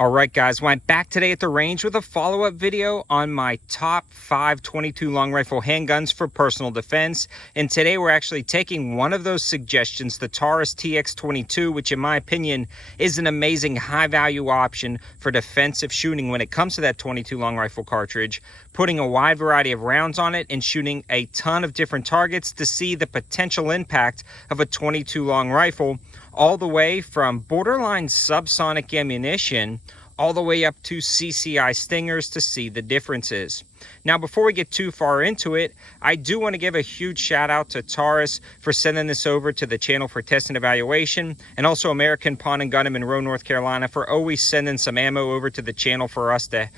All right, guys, well, I'm back today at the range with a follow-up video on my top 5 22 long rifle handguns for personal defense. And today we're actually taking one of those suggestions, the TaurusTX 22, which in my opinion is an amazing high-value option for defensive shooting when it comes to that 22 long rifle cartridge, putting a wide variety of rounds on it and shooting a ton of different targets to see the potential impact of a 22 long rifle, all the way from borderline subsonic ammunition all the way up to CCI stingers to see the differences. Now, before we get too far into it, I do want to give a huge shout out to Taurus for sending this over to the channel for test and evaluation, and also American Pawn Gun in Monroe, North Carolina, for always sending some ammo over to the channel for us to,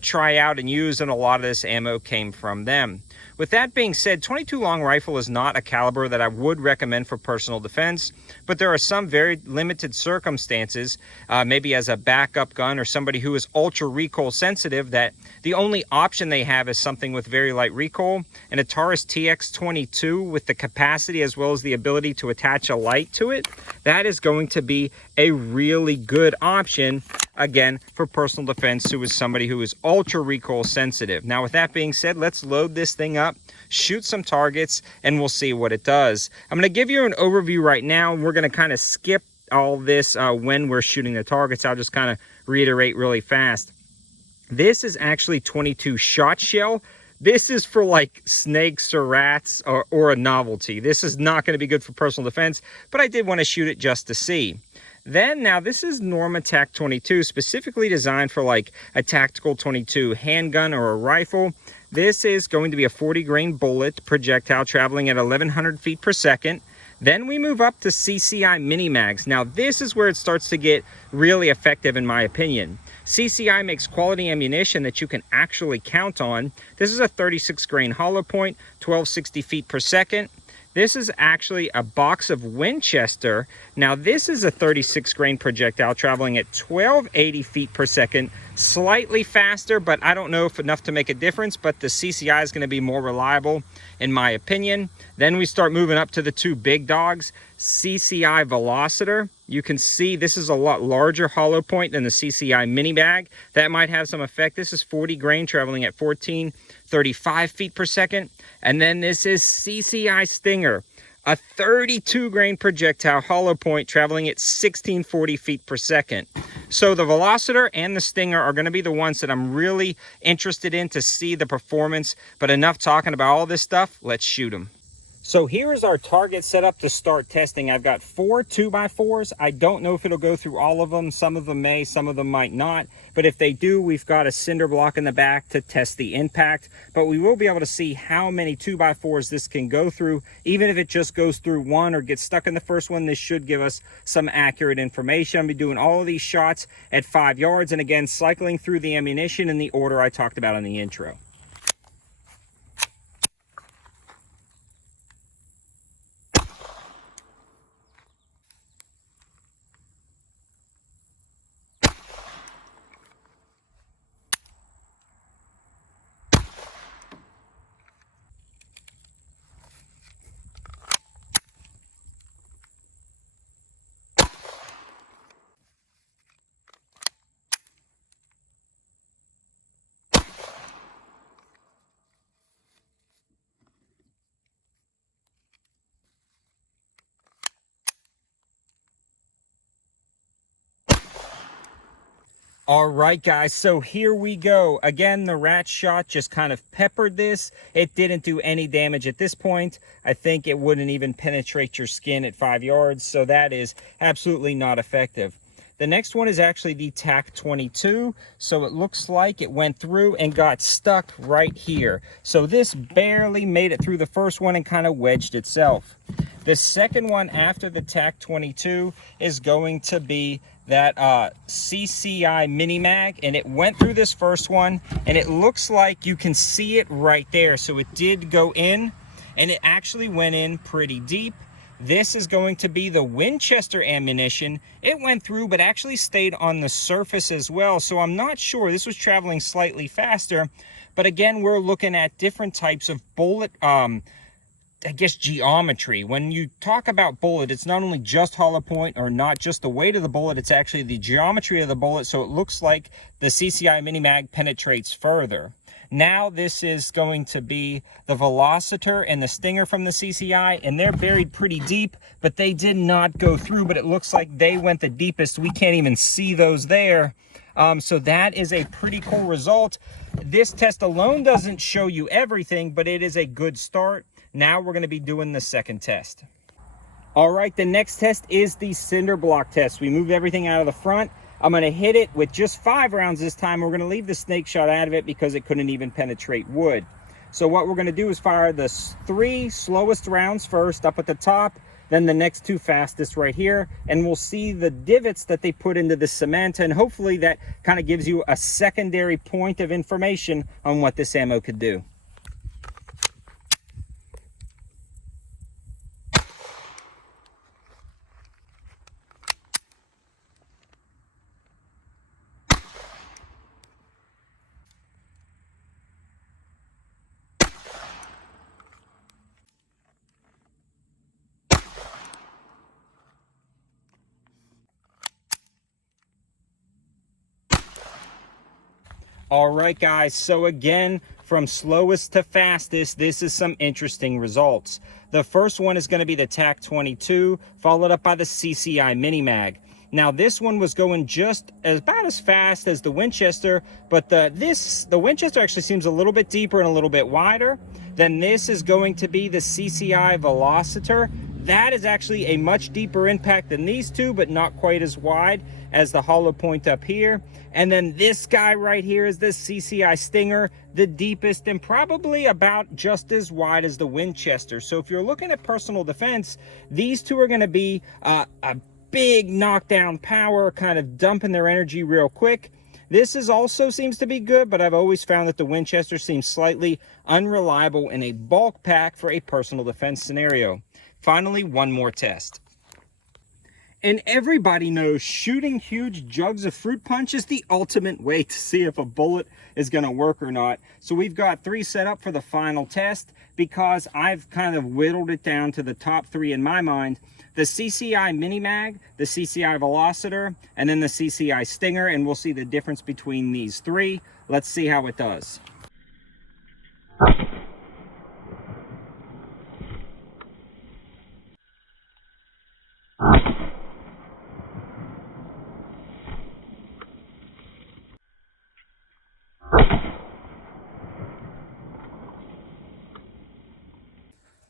try out and use, and a lot of this ammo came from them. With that being said, 22 long rifle is not a caliber that I would recommend for personal defense, but there are some very limited circumstances, maybe as a backup gun or somebody who is ultra recoil sensitive, that the only option they have is something with very light recoil, and a TaurusTX 22 with the capacity as well as the ability to attach a light to it, that is going to be a really good option, again, for personal defense, who is somebody who is ultra recoil sensitive. Now, with that being said, let's load this thing up, shoot some targets, and we'll see what it does. I'm going to give you an overview right now, and we're going to kind of skip all this when we're shooting the targets. I'll just kind of reiterate really fast. This is actually 22 shot shell. This is for like snakes or rats or a novelty. This is not going to be good for personal defense, but I did want to shoot it just to see. Then, now this is Norma TAC 22, specifically designed for like a tactical 22 handgun or a rifle. This is going to be a 40 grain bullet projectile traveling at 1100 feet per second. Then we move up to CCI mini mags. Now this is where it starts to get really effective in my opinion. CCI makes quality ammunition that you can actually count on. This is a 36 grain hollow point, 1260 feet per second. This is actually a box of Winchester. Now this is a 36 grain projectile traveling at 1280 feet per second, slightly faster, but I don't know if enough to make a difference, but the CCI is going to be more reliable in my opinion. Then we start moving up to the two big dogs, CCI Velociter. You can see this is a lot larger hollow point than the CCI mini bag. That might have some effect. This is 40 grain traveling at 1435 feet per second. And then this is CCI Stinger, a 32 grain projectile hollow point traveling at 1640 feet per second. So the Velociter and the Stinger are going to be the ones that I'm really interested in to see the performance. But enough talking about all this stuff, let's shoot them. So here is our target set up to start testing. I've got 4 2x4s. I don't know if it'll go through all of them. Some of them may, some of them might not. But if they do, we've got a cinder block in the back to test the impact. But we will be able to see how many 2x4s this can go through. Even if it just goes through one or gets stuck in the first one, this should give us some accurate information. I'll be doing all of these shots at 5 yards. And again, cycling through the ammunition in the order I talked about in the intro. All right, guys, so here we go. Again, the rat shot just kind of peppered this. It didn't do any damage at this point. I think it wouldn't even penetrate your skin at 5 yards, so that is absolutely not effective. The next one is actually the TAC 22. So it looks like it went through and got stuck right here. So this barely made it through the first one and kind of wedged itself. The second one after the TAC 22 is going to be that CCI mini mag, and it went through this first one, and it looks like you can see it right there. So it did go in, and it actually went in pretty deep. This is going to be the Winchester ammunition. It went through, but actually stayed on the surface as well. So I'm not sure. This was traveling slightly faster, but again, we're looking at different types of bullet I guess, geometry. When you talk about bullet, it's not only just hollow point or not just the weight of the bullet, it's actually the geometry of the bullet, so it looks like the CCI Mini Mag penetrates further. Now this is going to be the Velocitor and the Stinger from the CCI, and they're buried pretty deep, but they did not go through, but it looks like they went the deepest. We can't even see those there. So that is a pretty cool result. This test alone doesn't show you everything, but it is a good start. Now we're going to be doing the second test. All right, the next test is the cinder block test. We moved everything out of the front. I'm going to hit it with just 5 rounds this time. We're going to leave the snake shot out of it because it couldn't even penetrate wood. So what we're going to do is fire the 3 slowest rounds first up at the top, then the next 2 fastest right here, and we'll see the divots that they put into the cement, and hopefully that kind of gives you a secondary point of information on what this ammo could do. All right, guys, so again, from slowest to fastest, this is some interesting results. The first one is going to be the TAC-22, followed up by the CCI Mini Mag. Now, this one was going just about as fast as the Winchester, but the Winchester actually seems a little bit deeper and a little bit wider. Then this is going to be the CCI Velocitor. That is actually a much deeper impact than these two, but not quite as wide as the hollow point up here. And then this guy right here is the CCI Stinger, the deepest and probably about just as wide as the Winchester. So if you're looking at personal defense, these two are going to be a big knockdown power, kind of dumping their energy real quick. This is also seems to be good, but I've always found that the Winchester seems slightly unreliable in a bulk pack for a personal defense scenario. Finally, one more test. And everybody knows shooting huge jugs of fruit punch is the ultimate way to see if a bullet is going to work or not. So we've got 3 set up for the final test because I've kind of whittled it down to the top 3 in my mind. The CCI Mini Mag, the CCI Velocitor, and then the CCI Stinger, and we'll see the difference between these 3. Let's see how it does.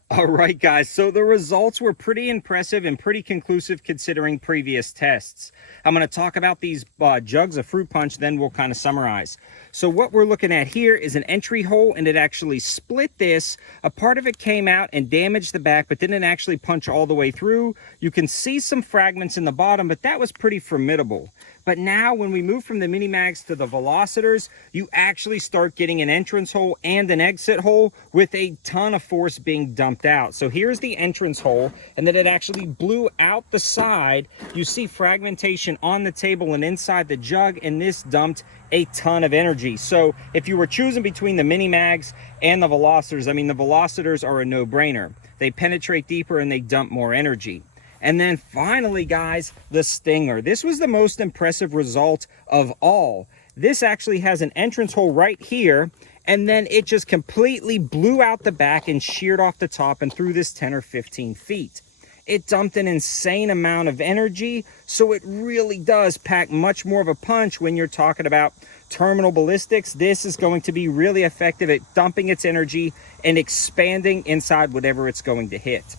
All right, guys, so the results were pretty impressive and pretty conclusive considering previous tests. I'm going to talk about these jugs of fruit punch, then we'll kind of summarize. So what we're looking at here is an entry hole, and it actually split this. A part of it came out and damaged the back, but didn't actually punch all the way through. You can see some fragments in the bottom, but that was pretty formidable. But now when we move from the Mini Mags to the Velocitors, you actually start getting an entrance hole and an exit hole with a ton of force being dumped out. So here's the entrance hole, and then it actually blew out the side. You see fragmentation on the table and inside the jug, and this dumped a ton of energy. So if you were choosing between the Mini Mags and the Velocitors, I mean, the Velocitors are a no-brainer. They penetrate deeper and they dump more energy. And then finally, guys, the Stinger. This was the most impressive result of all. This actually has an entrance hole right here, and then it just completely blew out the back and sheared off the top and through this 10 or 15 feet. It dumped an insane amount of energy, so it really does pack much more of a punch when you're talking about terminal ballistics. This is going to be really effective at dumping its energy and expanding inside whatever it's going to hit.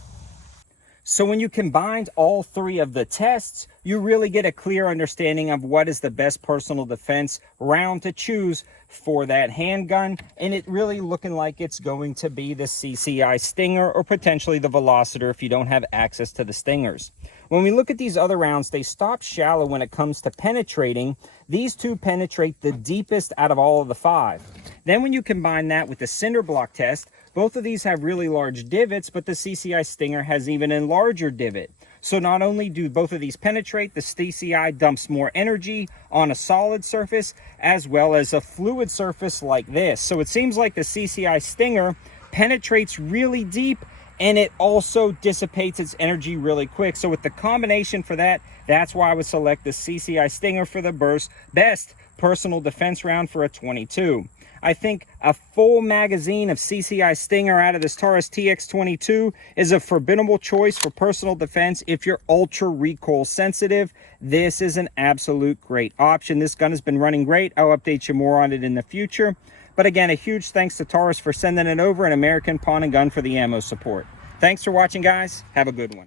So when you combined all 3 of the tests, you really get a clear understanding of what is the best personal defense round to choose for that handgun, and it really looking like it's going to be the CCI Stinger or potentially the Velocitor if you don't have access to the Stingers. When we look at these other rounds, they stop shallow when it comes to penetrating. These 2 penetrate the deepest out of all of the 5. Then when you combine that with the cinder block test, both of these have really large divots, but the CCI Stinger has even a larger divot. So not only do both of these penetrate, the CCI dumps more energy on a solid surface as well as a fluid surface like this. So it seems like the CCI Stinger penetrates really deep and it also dissipates its energy really quick. So with the combination for that, that's why I would select the CCI Stinger for the best personal defense round for a 22. I think a full magazine of CCI Stinger out of this Taurus TX 22 is a formidable choice for personal defense. If you're ultra recoil sensitive, this is an absolute great option. This gun has been running great. I'll update you more on it in the future. But again, a huge thanks to Taurus for sending it over, and American Pawn and Gun for the ammo support. Thanks for watching, guys. Have a good one.